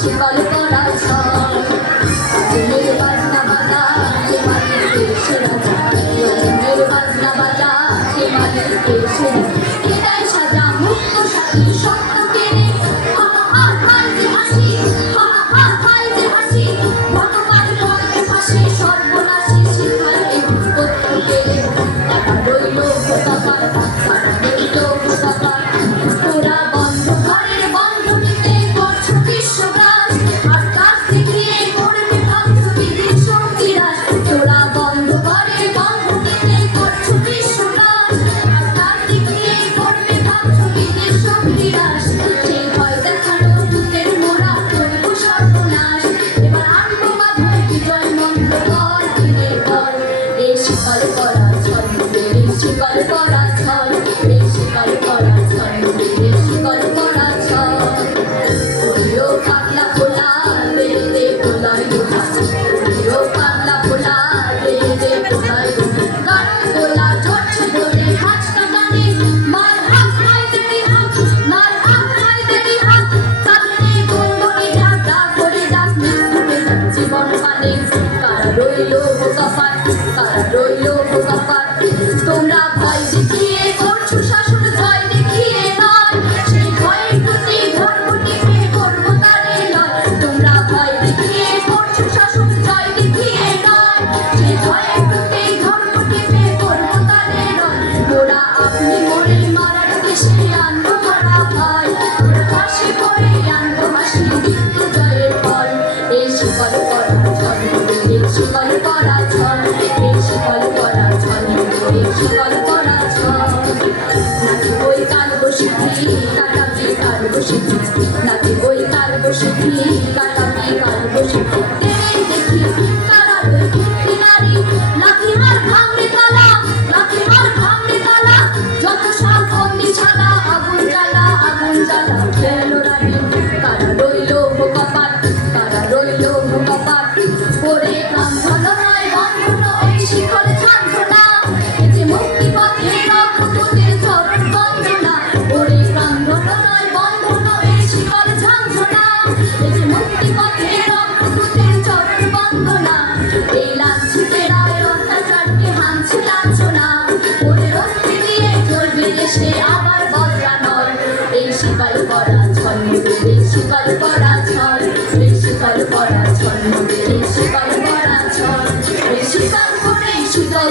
শিকল পরা ছল রজনীর বাজনা বাজা কে মালিক এসে রাজা রজনীর বাজনা বাজা কে মালিক এসে হৃদয় সাজা মুক্ত সাথী সত্য কেড়ে হাহাকার পায় যে হাসি হাহাকার পায় যে হাসি ভগবান পথে ফাঁসে সর্বনাশী শিখার এই উৎপত্ত কেড়ে তারা রইল ভোকাপার তারা রইল ভোকাপার তোরা বন্ধ ঘরের বন্ধ নিতে করছো বিশ্বগ্রাস আর কাছ দেখিয়ে করবে ভক্ত বিদেশ সঙ্গীরাস তোরা বন্ধ ঘরের বন্ধ নিতে করছো বিশ্বগ্রাস আর কাছ দেখিয়ে করবে ভক্ত বিদেশ সঙ্গীরাস সেই ভয় দেখানো ভূতের মোড়া করবো সর্বনাশ এবার আনবো মাথায় বিজয় মন্ত্র কর দিনের পর এই শিকল পরা ছল এই শিকল পরা ছল এই শিকল পরা ছল এই শিকল পরা ছল ওইও পাগলা পোলা বেড়ে পোলায় গোলা ওইও পাগলা পোলা বেড়ে পোলায় গাড়ি গোলা ঝরছে ধরে হাত কাটানে মার হাত খাই দেরি হাত মার হাত খাই দেরি হাত কাঁদনে বন্ধনে ঝাঁকা করে ডাক মৃত্যুকে জীবন পানে কারা রইল বোকাপাত কারা রইল বোকাপাত তোমরা ভয় দেখিয়ে করছো শাসন ভয় দেখিয়ে নয় সেই ভয়ের প্রতি ধর্ম টিপে করবো তারে নয় তোমরা ভয় দেখিয়ে করছো শাসন ভয় দেখিয়ে নয় সেই ভয়ের প্রতি ধর্ম টিপে করবো তারে নয় ওরা আপনি মরে মারার দেশে আনবো ভরা ভয় ওরা ফাঁসি পড়ে আনবো হাসি মৃত্যু জয়ের ফল এই শিকল পরা ছল এই শিকল পরা ছল এই শিকল পরা ছল এই শিকল পরা ছল নাকি ওই কাল বসিখি কাটাবি কাল বসিখি নাকি ওই কাল বসিখি কাটাবি কাল বসিখি তেরে দেখি তারা রই নারী লাঠি মার ভাঙড়ে তালা লাঠি মার ভাঙড়ে তালা যত সব বন্দি ছালা আগুন জ্বালা গেল রানী কারা রইল বোকাপাত কারা রইল বোকাপাত পরে কান্ধন নয় বন্ধন ওই শিকল ছাড়ছনা এই যে মুক্তি পথে রক্তদের চরণ বন্দনা পরে কান্ধন নয় বন্ধন ওই শিকল ছাড়ছনা এই যে মুক্তি পথে রক্তদের চরণ বন্দনা এই লাঞ্ছিতেরা অত্যাচারকে হানছে লাঞ্ছনা ওদের অস্থি দিয়ে চলবে দেশে আবার বদলা নয় এই শিকল পরা ছল এই শিকল পরা ছল এই শিকল পরা ছল এই শিকল পরা ছল এই শিকল করে শীতল